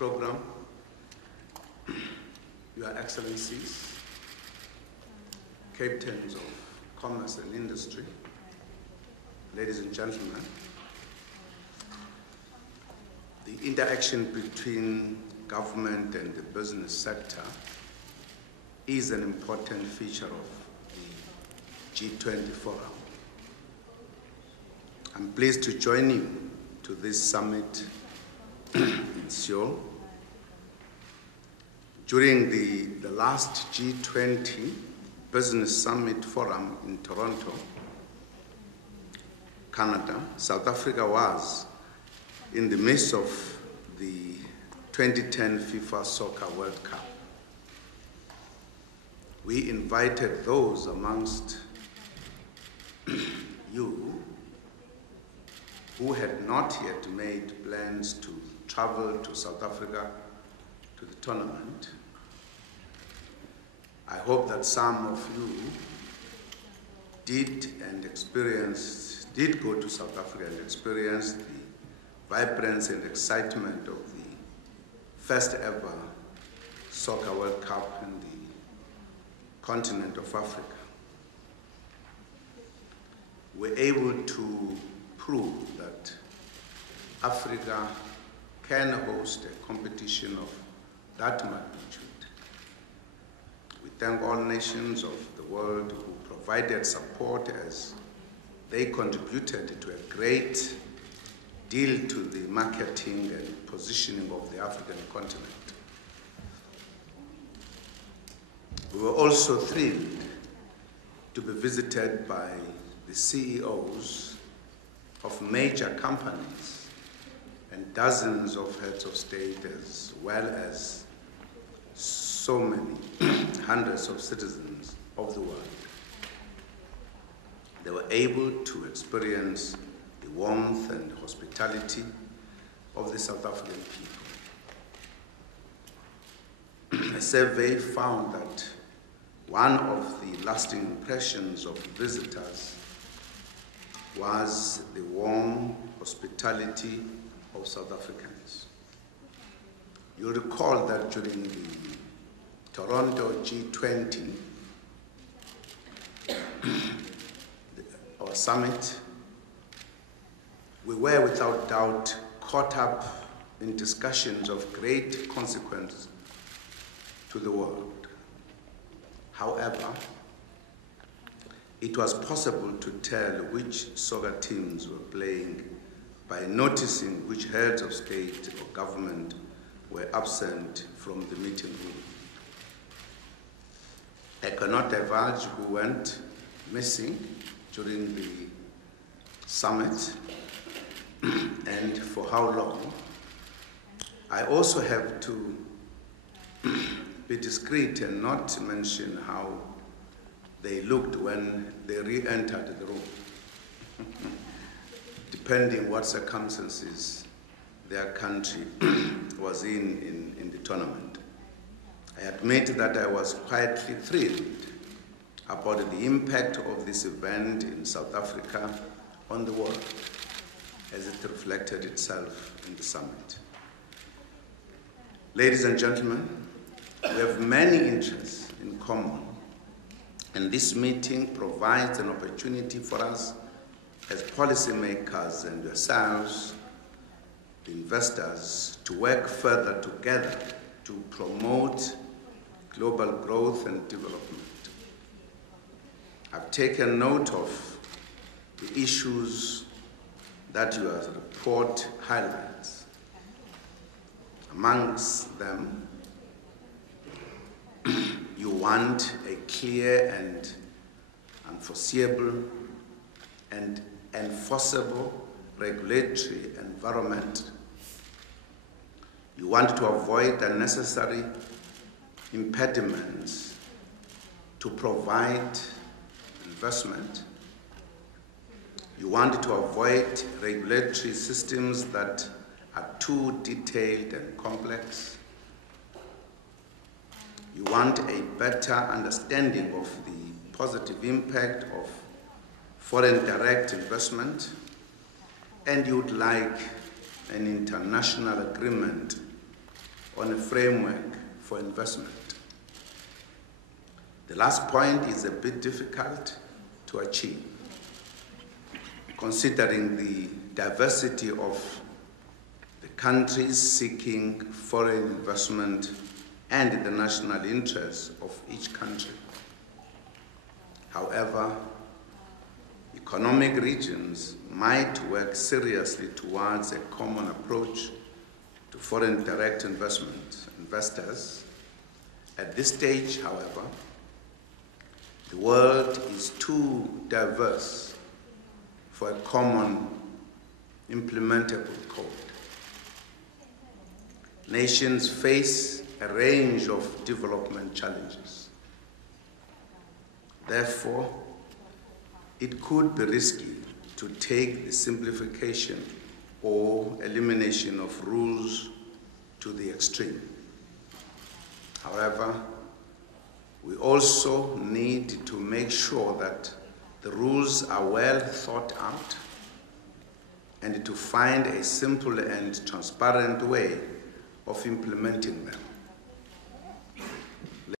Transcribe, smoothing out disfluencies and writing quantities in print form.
program, Your Excellencies, Captains of Commerce and Industry, ladies and gentlemen, the interaction between government and the business sector is an important feature of the G20 Forum. I'm pleased to join you to this summit in Seoul. During the last G20 Business Summit Forum in Toronto, Canada, South Africa was in the midst of the 2010 FIFA Soccer World Cup. We invited those amongst you who had not yet made plans to travel to South Africa to the tournament. I hope that some of you did go to South Africa and experience the vibrancy and excitement of the first ever Soccer World Cup in the continent of Africa. We're able to prove that Africa can host a competition of that magnitude. We thank all nations of the world who provided support as they contributed to a great deal to the marketing and positioning of the African continent. We were also thrilled to be visited by the CEOs of major companies and dozens of heads of state, as well as so many hundreds of citizens of the world. They were able to experience the warmth and hospitality of the South African people. A survey found that one of the lasting impressions of visitors was the warm hospitality of South Africans. You'll recall that during the Toronto G20, our summit, we were without doubt caught up in discussions of great consequence to the world. However, it was possible to tell which soccer teams were playing by noticing which heads of state or government were absent from the meeting room. I cannot divulge who went missing during the summit and for how long. I also have to be discreet and not mention how they looked when they re-entered the room, depending what circumstances their country was in the tournament. I admit that I was quietly thrilled about the impact of this event in South Africa on the world as it reflected itself in the summit. Ladies and gentlemen, we have many interests in common, and this meeting provides an opportunity for us as policymakers and yourselves, the investors, to work further together to promote global growth and development. I've taken note of the issues that your report highlights. Amongst them, you want a clear and unforeseeable and enforceable regulatory environment. You want to avoid unnecessary impediments to provide investment. You want to avoid regulatory systems that are too detailed and complex. You want a better understanding of the positive impact of foreign direct investment, and you would like an international agreement on a framework for investment. The last point is a bit difficult to achieve, considering the diversity of the countries seeking foreign investment and the national interests of each country. However, economic regions might work seriously towards a common approach to foreign direct investors. At this stage, however, the world is too diverse for a common implementable code. Nations face a range of development challenges. Therefore, it could be risky to take the simplification or elimination of rules to the extreme. However, we also need to make sure that the rules are well thought out and to find a simple and transparent way of implementing them.